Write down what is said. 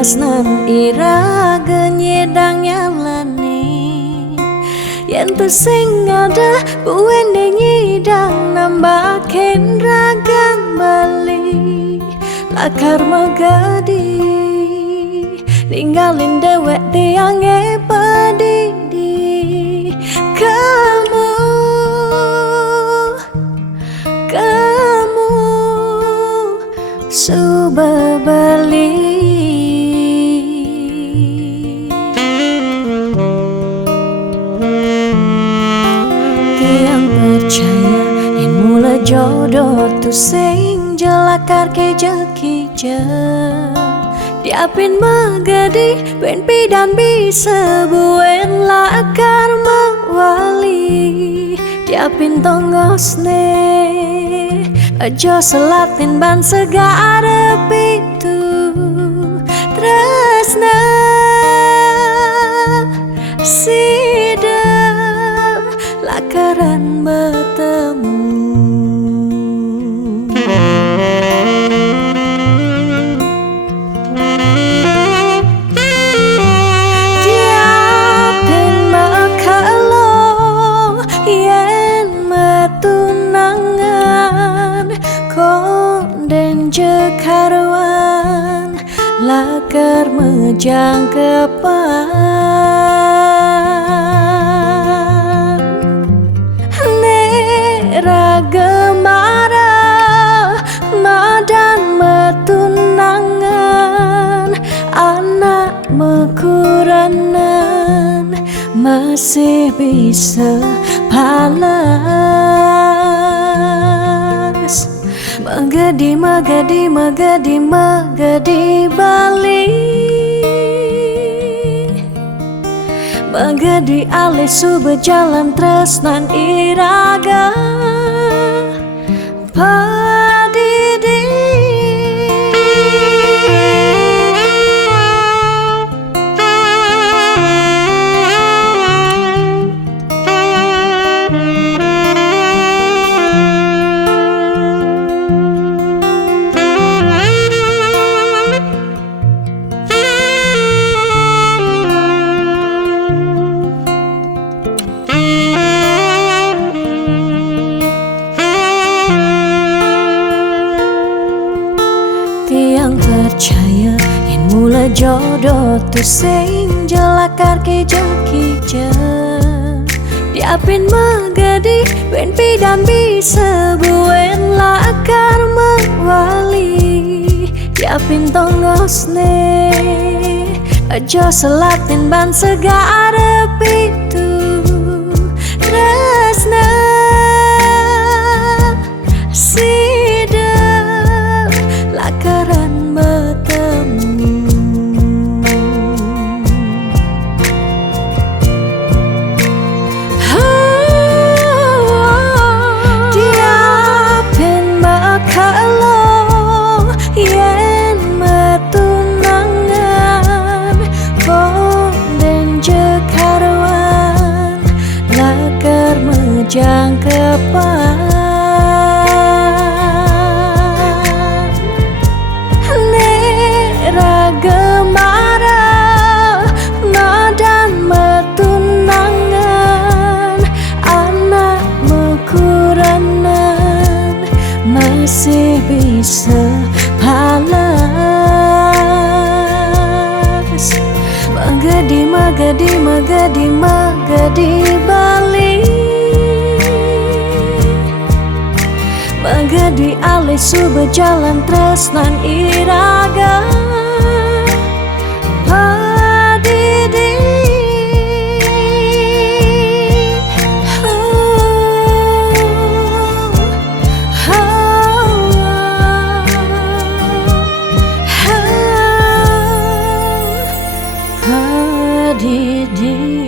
tresnan iraga nyedang nyalani yen tu sing ada buwene nyidang nambahin ragan bali lakar magadi ninggalin dewek tiange padidi kamu suba bali tiang percaya yang mula jodoh tu sing jelakar keja-keja diapin magadi ben pidan bisa buen lakar mawali diapin tongosne aja selatin ban segara pitu tresna sida lakaran bertemu diapin makalo yen matunangan konden jekarwan lakar mejang kepan nera marah madan metunangan anak mekuranan masih bisa palas magadi magadi magadi magadi bali magadi alis suba jalan tresnan iraga padidi tiang percaya yang mula jodoh tu sing jelakar keja-keja diapin magadi ben pidan bisa buen lakar mawali diapin tongosne aja selatin ban segara pitu tresna sida lakaran bertemu diapin makalo yen metunangan konden jekarwan lakar mejang kepan marah madan metunangan anak mekuranan masih bisa palas magadi magadi magadi magadi bali magadi alis suba jalan tresnan iraga padidi padidi